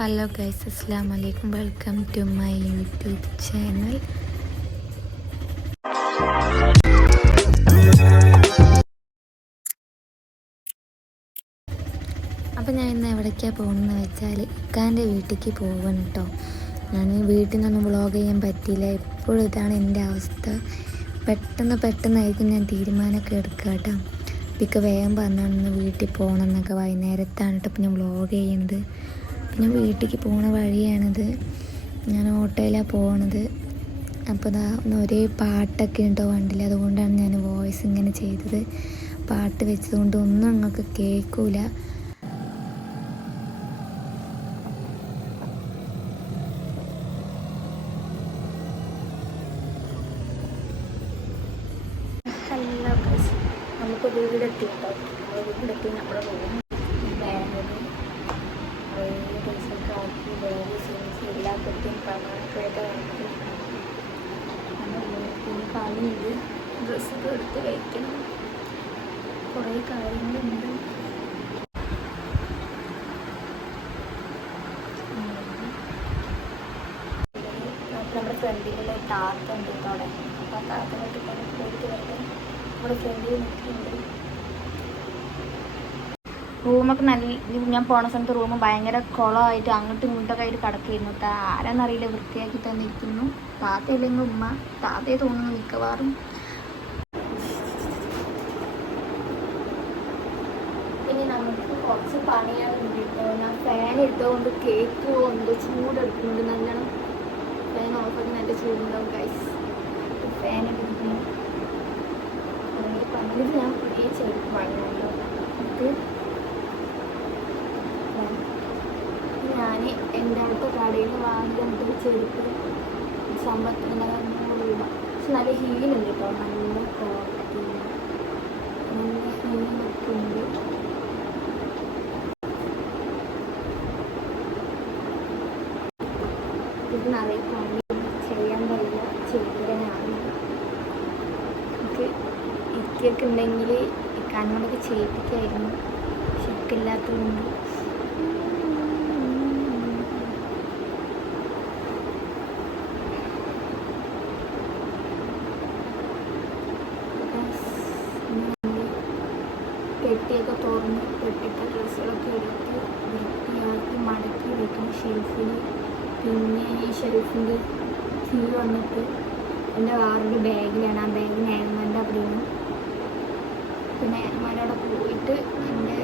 Hello guys, അസ്സലാമു അലൈക്കും. Welcome to my YouTube channel. അപ്പോൾ ഞാൻ ഇന്ന് എവിടേക്കാണ് പോകുന്നതെന്ന് വെച്ചാൽ ഇക്കാൻ്റെ വീട്ടിലേക്ക് പോകണം കേട്ടോ. ഞാൻ വീട്ടിൽ നിന്നൊന്നും വ്ളോഗ് ചെയ്യാൻ പറ്റിയില്ല. എപ്പോഴും ഇതാണ് എൻ്റെ അവസ്ഥ. പെട്ടെന്നായിരിക്കും ഞാൻ തീരുമാനമൊക്കെ എടുക്കുക കേട്ടോ. ഇപ്പം വേഗം പറഞ്ഞാൽ വീട്ടിൽ പോകണം എന്നൊക്കെ. വൈകുന്നേരത്താണ് കേട്ടോ ഇപ്പം ഞാൻ വ്ളോഗ് ചെയ്യുന്നത്. ഞാൻ വീട്ടിലേക്ക് പോണ വഴിയാണിത്. ഞാൻ ഓട്ടോയിലാണ് പോണത്. അപ്പോൾ ഒരേ പാട്ടൊക്കെ ഉണ്ടോ വണ്ടിയിൽ, അതുകൊണ്ടാണ് ഞാൻ വോയിസ് ഇങ്ങനെ ചെയ്തത്. പാട്ട് വെച്ചതുകൊണ്ട് ഒന്നും നിങ്ങൾക്ക് കേൾക്കില്ല. ഹലോ ഗൈസ്, നമുക്ക് വീടെത്തി കേട്ടോ. വീടെത്തി നമ്മുടെ റൂം ബാഗിൽ പൈസയൊക്കെ ആക്കി ബാഗ് സീൻസ് എല്ലാത്തിൻ്റെയും പ്രമാണങ്ങളൊക്കെ വേണ്ടി പിന്നെ കളിയുണ്ട്. ഡ്രസ്സൊക്കെ എടുത്ത് വയ്ക്കണം. കുറേ കാര്യങ്ങളുണ്ട്. നമ്മുടെ ഫ്രണ്ടിലുള്ള താത്ത ഉണ്ട് അവിടെ. അപ്പോൾ ആ താത്തനായിട്ട് പോയിട്ട് വരട്ടെ. നമ്മുടെ ഫ്രണ്ടിൽ നിൽക്കുന്നുണ്ട്. റൂമൊക്കെ ഞാൻ പോണ സമയത്ത് റൂം ഭയങ്കര കുളമായിട്ട് അങ്ങോട്ടും ഇങ്ങോട്ടൊക്കെ ആയിട്ട് കിടക്കുകയായിരുന്നു. ആരാന്നറിയില്ല, വൃത്തിയാക്കി തന്നിരിക്കുന്നു. താത്തയില്ലെങ്കിൽ ഉമ്മ, താത്തയെ തോന്നുന്നു മിക്കവാറും. പിന്നെ നമുക്ക് കുറച്ച് പണിയാണ് കേട്ടോ. ഞാൻ ഫാൻ ഇട്ടതുകൊണ്ട് കേക്കുമോ എന്തോ ചൂടെടുക്കുന്നുണ്ട് നല്ലോണം. ഫാൻ ഓഫാക്കി നല്ല ചൂടുണ്ടാവും ഗൈസ്. ഫാൻ ഇട്ടിരിക്കുന്നു. പണിയിൽ ഞാൻ പുതിയ ചെരുപ്പ് വാങ്ങിയല്ലോ. നമുക്ക് ഞാൻ എൻ്റെ അടുത്ത കടയിൽ നിന്ന് വാങ്ങിയിട്ട് ചെരുപ്പ് സംഭവത്തിന് 100 രൂപ. പക്ഷെ നല്ല ഹീലുണ്ട് കേട്ടോ. നല്ല ക്വാളിറ്റി, നല്ല ഹീലൊക്കെ ഉണ്ട്. ഇത് നിറയെ പണി ചെയ്യാൻ കഴിയില്ല. ചെയ്തതിനാണ് എനിക്ക് ഇക്കൊക്കെ ഉണ്ടെങ്കിൽ ഇക്കാനോടൊക്കെ ചെയ്യിപ്പിക്കായിരുന്നു. പക്ഷെ ഇക്കില്ലാത്തതുകൊണ്ട് പെട്ടിയൊക്കെ തുറന്ന് പെട്ടിത്തെ ഡ്രസ്സുകളൊക്കെ എടുത്ത് വൃത്തിയാക്കി മടക്കി വെക്കണം ഷെൽഫിൽ. പിന്നെ ഈ ഷെൽഫിൻ്റെ കീ വന്നിട്ട് എൻ്റെ കാറിൻ്റെ ബാഗിലാണ്. ആ ബാഗ് നേരത്തെ അവിടെയാണ്. പിന്നെ അവിടെ പോയിട്ട് എൻ്റെ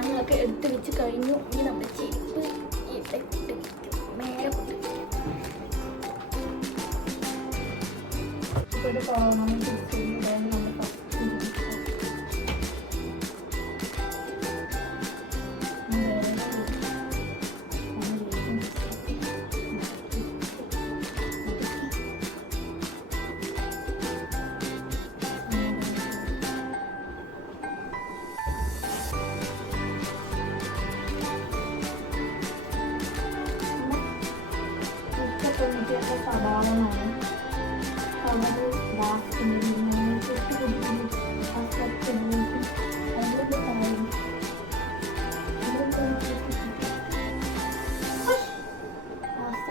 സാധനങ്ങളൊക്കെ എടുത്ത് വെച്ച് കഴിഞ്ഞു. ഇനി നമ്മുടെ ചെരുപ്പ് ഇവിടെ മേലെ കൊണ്ട് ഇവിടെ പോകണം. നമ്മൾ ഫസ്റ്റ് സവാളമാണ് കളറ്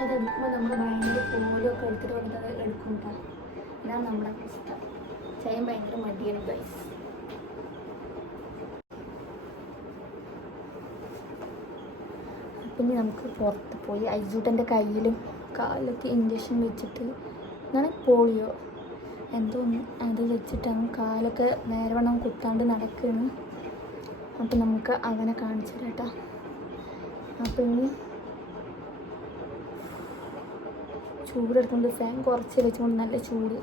അത് എടുക്കുമ്പോൾ നമ്മൾ ഭയങ്കര പോലൊക്കെ എടുത്തിട്ട് വന്നിട്ട് അത് എടുക്കും കേട്ടോ. ഇതാണ് നമ്മുടെ അവസ്ഥ. ചെയ്യാൻ ഭയങ്കര മടിയാണ് ഗൈസ്. പിന്നെ നമുക്ക് പുറത്ത് പോയി ഐസൂട്ടൻ്റെ കയ്യിലും കാലൊക്കെ ഇഞ്ചക്ഷൻ വെച്ചിട്ട് എന്താണ് പോളിയോ എന്തോന്ന് അത് വെച്ചിട്ടാണ് കാലൊക്കെ നേരവണ്ണം കുത്താണ്ട് നടക്കുകയാണ്. അപ്പം നമുക്ക് അവനെ കാണിച്ചു തരാം കേട്ടോ. അപ്പം ഇനി ചൂടെടുക്കുന്നത് ഫാൻ കുറച്ച് വെച്ചുകൊണ്ട് നല്ല ചൂട്.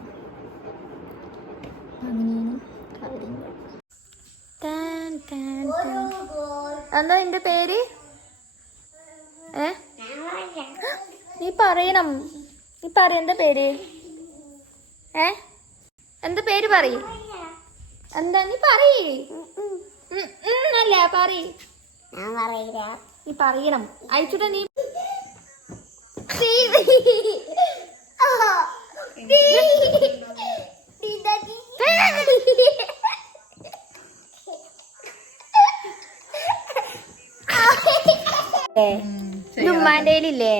അങ്ങനെയാണ് കാര്യങ്ങൾ. എന്താ എൻ്റെ പേര്? നീ പറയണം. നീ പറയ എന്താ പേര്? എന്താ പേര് പറയ്. എന്താ നീ പറയ്. അല്ല പറയ്. നീ പറയണം. അയച്ചുട്ടാ നീ ഉമ്മാൻ്റെയിലില്ലേ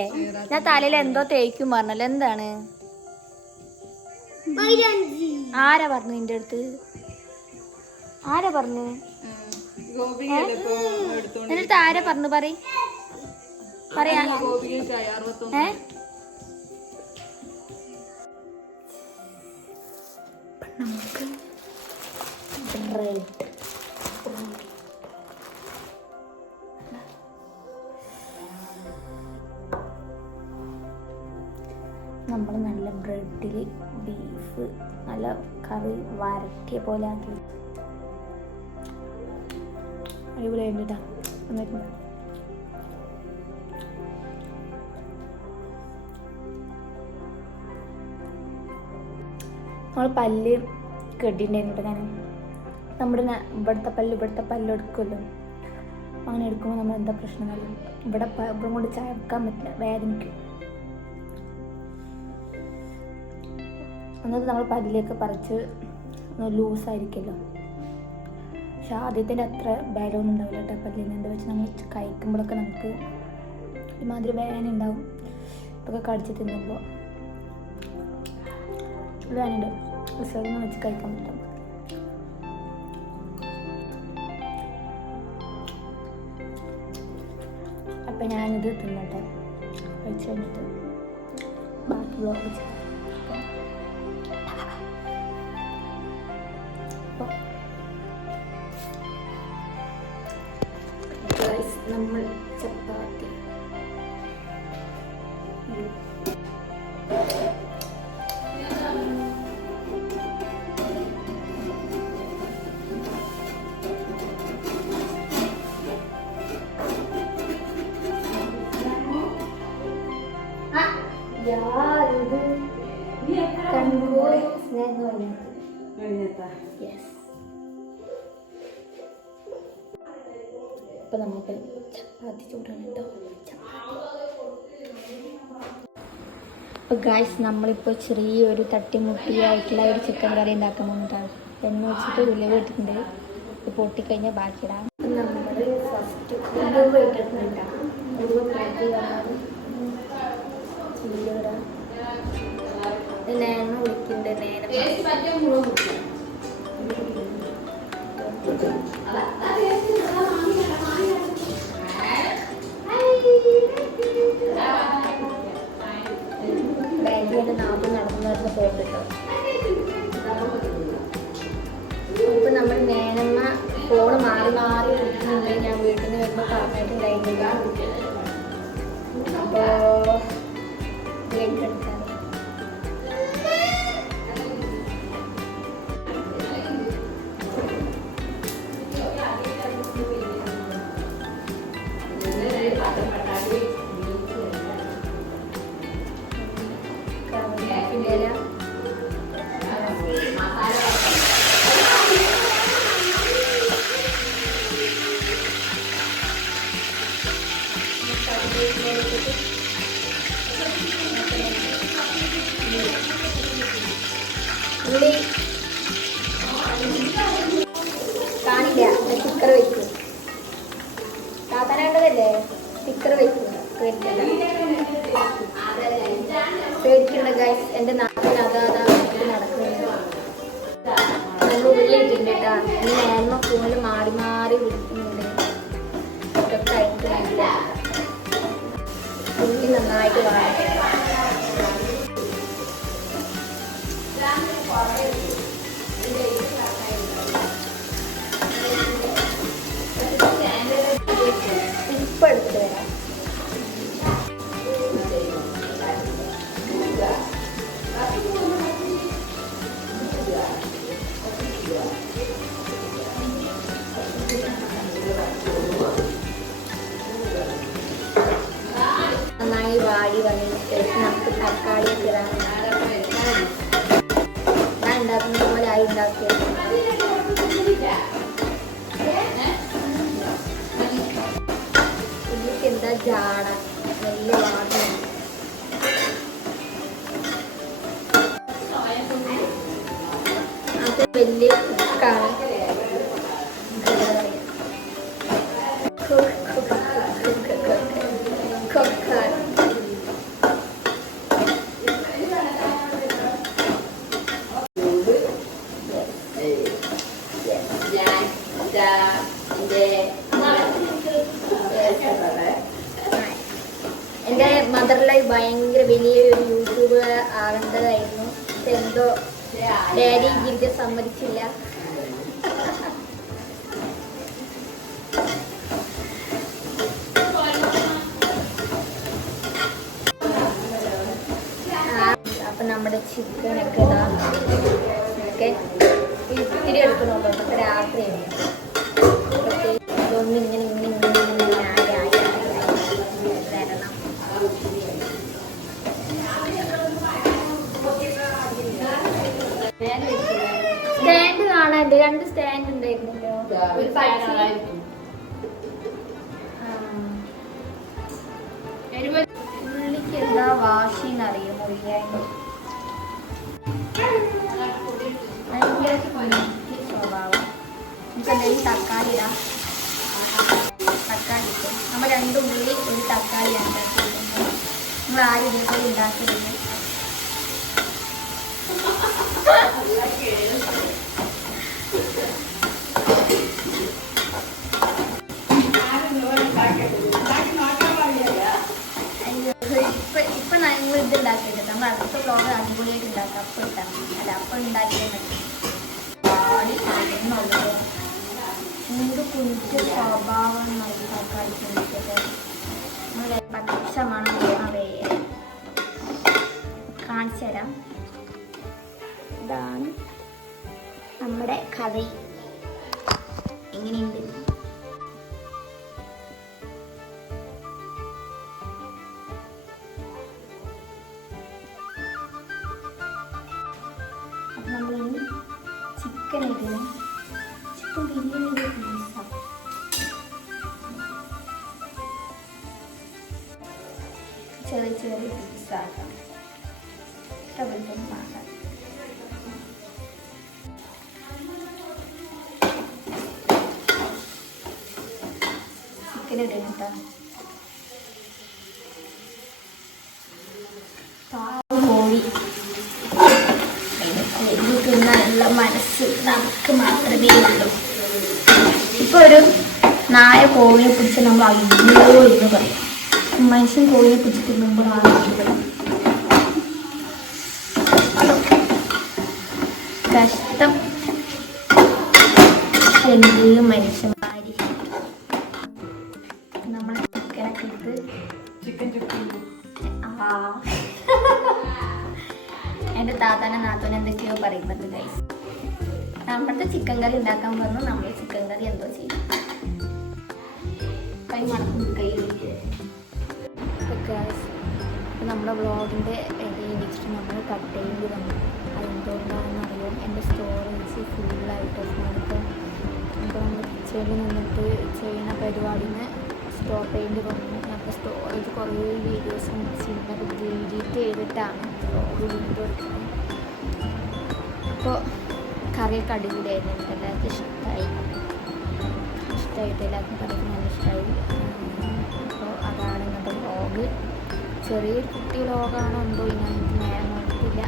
ഞാൻ തലയിൽ എന്തോ തേക്കും പറഞ്ഞല്ലോ. എന്താണ്? ആരാ പറഞ്ഞു നിന്റെ അടുത്ത്? ആരാ പറഞ്ഞു? നിന്റെ അടുത്ത് ആരാ പറഞ്ഞു? പറയാ. നമുക്ക് നമ്മൾ നല്ല ബ്രെഡിൽ ബീഫ് നല്ല കറി വരട്ടിയ പോലെ ആക്കി അടിപൊളിയായിട്ടാ. എന്നിട്ട് നമ്മൾ പല്ല് കെട്ടിയിട്ടുണ്ടായിരുന്നു. ഞാൻ നമ്മുടെ ഇവിടുത്തെ പല്ല് എടുക്കുമല്ലോ. അങ്ങനെ എടുക്കുമ്പോൾ നമ്മൾ എന്താ പ്രശ്നം അറിയും, ഇവിടെ കൊണ്ട് ചായക്കാൻ പറ്റില്ല, വേദനിക്കും. എന്നിട്ട് നമ്മൾ പല്ലിലേക്ക് പറിച്ച് ലൂസായിരിക്കുമല്ലോ. പക്ഷെ ആദ്യത്തിൻ്റെ അത്ര ബലമൊന്നും ഉണ്ടാവില്ല കേട്ടോ പല്ലിന്. എന്താ വെച്ചാൽ നമ്മൾ കഴിക്കുമ്പോഴൊക്കെ നമുക്ക് ഇമാതിരി വേദന ഉണ്ടാവും. ഇതൊക്കെ കടിച്ച് തിന്നുമ്പോൾ വേദനയുണ്ട്. റിസൾട്ടൊന്നും വെച്ച് കഴിക്കാൻ പറ്റും. അപ്പം ഞാനിത് തിന്നട്ടെ. കഴിച്ച് കഴിഞ്ഞിട്ട് ബാക്കി ബ്ലോഗ് ചെയ്യാം. നമ്മൾ ചപ്പാത്തി ഇപ്പം നമുക്ക് ചപ്പാത്തി ചൂടാണ് കേട്ടോ. അപ്പോൾ ഗായ്സ് നമ്മളിപ്പോൾ ചെറിയൊരു തട്ടിമുട്ടിയായിട്ടുള്ള ഒരു ചിക്കൻ കറി ഉണ്ടാക്കാൻ പോകുന്നതാണ്. എണ്ണ വെച്ചിട്ട് ഉരുള ഇട്ടിട്ടുണ്ട്. ഇത് പൊട്ടിക്കഴിഞ്ഞാൽ ബാക്കിയിടാം. നമ്മൾ ഫസ്റ്റ് ഉരുവ ഇട്ടിട്ടുണ്ട്. ഉരുവ ചീലിടാം. നേരം വിളിക്കുന്നുണ്ട്. നേരം ബാങ്കിൻ്റെ നാട്ടിൽ നടന്നു പോയിട്ടോ. അപ്പോൾ നമ്മൾ നേരമ്മ ഫോണ് മാറി മാറി എടുക്കുന്നുണ്ട്. ഞാൻ വീട്ടിൽ ഉള്ളി കാണില്ല, സ്റ്റിക്കർ വെക്കും. താത്താനാണ്ടതല്ലേ സ്റ്റിക്കർ വെക്കും. പേടിക്കണ്ട ഗൈസ്, എൻ്റെ നാട്ടിൽ അതാ നടക്കുന്നത്. നമ്മൾ ഉള്ളി ഇട്ടിട്ടുണ്ട് കേട്ടാ. ഈ നേർമ ഫോണിൽ മാറി മാറി വിളിക്കുന്നുണ്ട്. ഇതൊക്കെ കഴിക്കുന്നില്ല. ഉള്ളി നന്നായിട്ട് വാങ്ങി ഇപ്പം എടുത്ത് വരാം. നന്നായി വാടി വന്നിട്ട് നമുക്ക് തക്കാളിയൊക്കെ ഇടാം. ഞാൻ ഉണ്ടാക്കുന്ന പോലെ ആയി ഉണ്ടാക്കിയത്. ഇതിലേക്ക് എന്താ ജാട, വലിയ വാട. അത് വലിയ കുക്കാണ്. എൻ്റെ മദർ ലൈഫ് ഭയങ്കര വലിയൊരു യൂട്യൂബ് ആവേണ്ടതായിരുന്നു. പക്ഷെ എന്തോ ഡാഡി ജീവിതം സമ്മതിച്ചില്ല. അപ്പം നമ്മുടെ ചിക്കനൊക്കെ ഇതാ ഒക്കെ ഇത്തിരി എടുക്കണമല്ലോ. നമുക്ക് രാത്രിയാണ് ഇതൊന്നും ഇങ്ങനെ തരണം. സ്റ്റാൻഡ് കാണാണ്ട് 2 സ്റ്റാൻഡ് ഉണ്ടായിരുന്നല്ലോ. ഉള്ളിക്ക് എന്താ വാശിന്നറിയും ഒഴിയായി. ഭയങ്കര സ്വഭാവം. നമുക്ക് എന്തെങ്കിലും തക്കാളി ഇടാം. തക്കാളി ഇട്ടു. നമ്മൾ 2 ഉള്ളി 1 തക്കാളിയാണ് ഉണ്ടാക്കിയിരിക്കുന്നത്. നമ്മൾ ആരും ഇതേപോലെ ഉണ്ടാക്കിയിട്ടുണ്ട്. ഇപ്പൊ ഞങ്ങൾ ഇത് ഉണ്ടാക്കിയിട്ട് നമ്മൾ അടുത്ത വ്ലോഗ് അടിപൊളിയായിട്ട് ഉണ്ടാക്കാം. അപ്പം ഇട്ടാൽ അല്ല അപ്പം ഉണ്ടാക്കിയാൽ മതി. എന്ത് കുഞ്ഞു സ്വഭാവം തക്കാളി കുഞ്ഞിട്ടത്. നമ്മൾ പച്ച മണം അവയെ കാണിച്ചു തരാം. ഇതാണ് നമ്മുടെ കഥ. എങ്ങനെയുണ്ട്? അപ്പം നമ്മളിനി ചിക്കൻ ഇടുന്നു. ചിക്കൻ ബിരിയാണിയുടെ പീസാണ്. ചെറിയ ചെറിയ പീസാക്കാം. ഇഷ്ടപ്പെട്ടൊന്നും ആക്കാം. ചിക്കൻ ഇടണം കേട്ടോ. കോഴി തിന്നാനുള്ള മനസ്സ് നമുക്ക് മാത്രമേ ഉള്ളൂ. ഇപ്പോൾ ഒരു നായ കോഴിയെ പിടിച്ച് നമ്മൾ അയ്യോ എന്ന് പറയും. മനുഷ്യൻ കോഴിയെ പിടിച്ച് തിന്നുമ്പോഴാണ് കഷ്ടം. എന്ത് മനുഷ്യന്മാര് നമ്മളെ എൻ്റെ താത്താനെ നാത്തോനെ എന്തൊക്കെയോ പറയുന്നുണ്ട് ഗൈസ്. നമ്മുടെ ചിക്കൻ കറി ഉണ്ടാക്കാൻ പറഞ്ഞു. നമ്മൾ ചിക്കൻ കറി എന്തോ ചെയ്യും. കൈ മണക്കും കൈ ഗൈസ്. നമ്മുടെ വ്ളോഗിൻ്റെ ഇടയിൽ വെച്ചിട്ട് നമ്മൾ കട്ട് ചെയ്യേണ്ടി വന്നു. അതെന്തുകൊണ്ടാണെന്ന് അറിയാം. എൻ്റെ സ്റ്റോറേജ് ഫുള്ളായിട്ട് അപ്പോൾ നമ്മൾ കിച്ചണിൽ നിന്നിട്ട് ചെയ്യുന്ന പരിപാടിന് സ്റ്റോപ്പ് ചെയ്യേണ്ടി വന്നു. അപ്പോൾ സ്റ്റോറേജ് കുറേ വീഡിയോസും ചെയ്യുന്നത് ഡിലീറ്റ് ചെയ്തിട്ടാണ് വ്ളോഗ് വീണ്ടും എടുക്കുന്നത്. അപ്പോൾ കറിയൊക്കെ അടിപൊളിയായിരുന്നു. എനിക്ക് എല്ലാവർക്കും ഇഷ്ടമായിട്ട് എല്ലാവർക്കും കറിക്ക് നല്ല ഇഷ്ടമായി. അപ്പോൾ അതാണ് ഇന്നത്തെ വ്ളോഗ്. ചെറിയൊരു കുട്ടി വ്ളോഗാണോ എന്തോ ഞാൻ എനിക്ക് നേരെ നോക്കിയില്ല.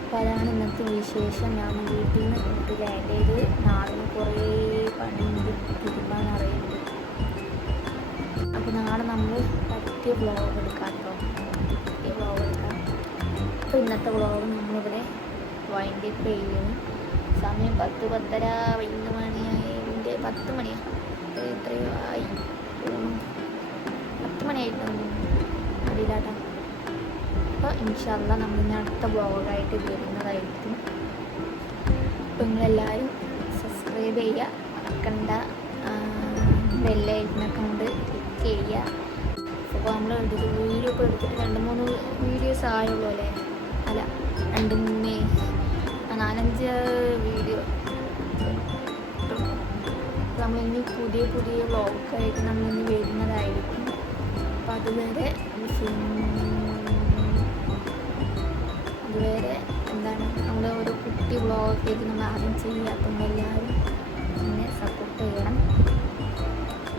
അപ്പോൾ അതാണ് ഇന്നത്തെ വിശേഷം. ഞാൻ വീട്ടിൽ നിന്ന് എനിക്ക് ലാൻഡ് ചെയ്ത് നാളെ കുറേ പണിയുണ്ട് തിരുമ്പാൻ അറിയുന്നത്. അപ്പോൾ നാളെ നമ്മൾ പറ്റിയ വ്ളോഗ് എടുക്കാം കേട്ടോ. പറ്റിയ വ്ളോഗ് എടുക്കാം. അപ്പോൾ ഇന്നത്തെ വ്ളോഗ് നമ്മളിവിടെ വൈൻഡ് അപ്പ് ചെയ്യുന്നു. സമയം 10-10:30 മണിയായതിൻ്റെ 10 മണിയാണ്. എത്രയോ ആയി 10 മണിയായിട്ടൊന്നും അറിയില്ലാട്ടോ. അപ്പോൾ ഇൻഷാ അല്ലാഹ് നമ്മളിന്ന് അടുത്ത വ്ളോഗായിട്ട് വരുന്നതായിരിക്കും. അപ്പോൾ നിങ്ങളെല്ലാവരും സബ്സ്ക്രൈബ് ചെയ്യുക, മറക്കണ്ട. ബെല്ലൈക്കണൊക്കെ കൊണ്ട് ക്ലിക്ക് ചെയ്യുക. അപ്പോൾ നമ്മൾ വീഡിയോ ഇപ്പോൾ എടുത്തിട്ട് 2-3 വീഡിയോസ് ആയുള്ളൂ അല്ലേ? അല്ല 2-3-4-5 വീഡിയോ. നമ്മളിനി പുതിയ വ്ളോഗായിട്ട് നമ്മളിനി വരുന്നതായിരിക്കും. അപ്പോൾ അതുവരെ എന്താണ് നമ്മൾ ഒരു കുട്ടി വ്ളോഗൊക്കെ ആയിട്ട് നമ്മൾ ആദ്യം ചെയ്യുക. അപ്പം എല്ലാവരും എന്നെ സപ്പോർട്ട് ചെയ്യണം.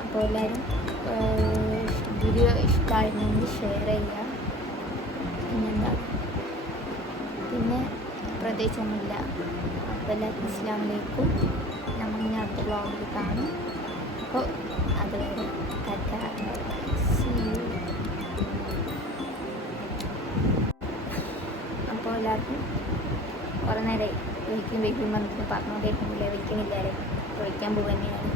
അപ്പോൾ എല്ലാവരും വീഡിയോ ഇഷ്ടമായിരുന്നെങ്കിൽ ഷെയർ ചെയ്യുക. പിന്നെ പ്രത്യേകിച്ചൊന്നുമില്ല. അപ്പോൾ എല്ലാവർക്കും അസ്സലാമു അലൈക്കും. നമ്മൾ ഇനി അടുത്ത വ്ളോഗിൽ കാണും. അപ്പോൾ അതുവരെ ടാറ്റാ. അപ്പോൾ എല്ലാവർക്കും കുറേ നേരമായി വെയ്ക്കും പറഞ്ഞിട്ട് പറഞ്ഞുകൊണ്ടേക്കുന്നില്ല. വെയ്ക്കണില്ല. വയ്ക്കാൻ പോകുക തന്നെയാണ്.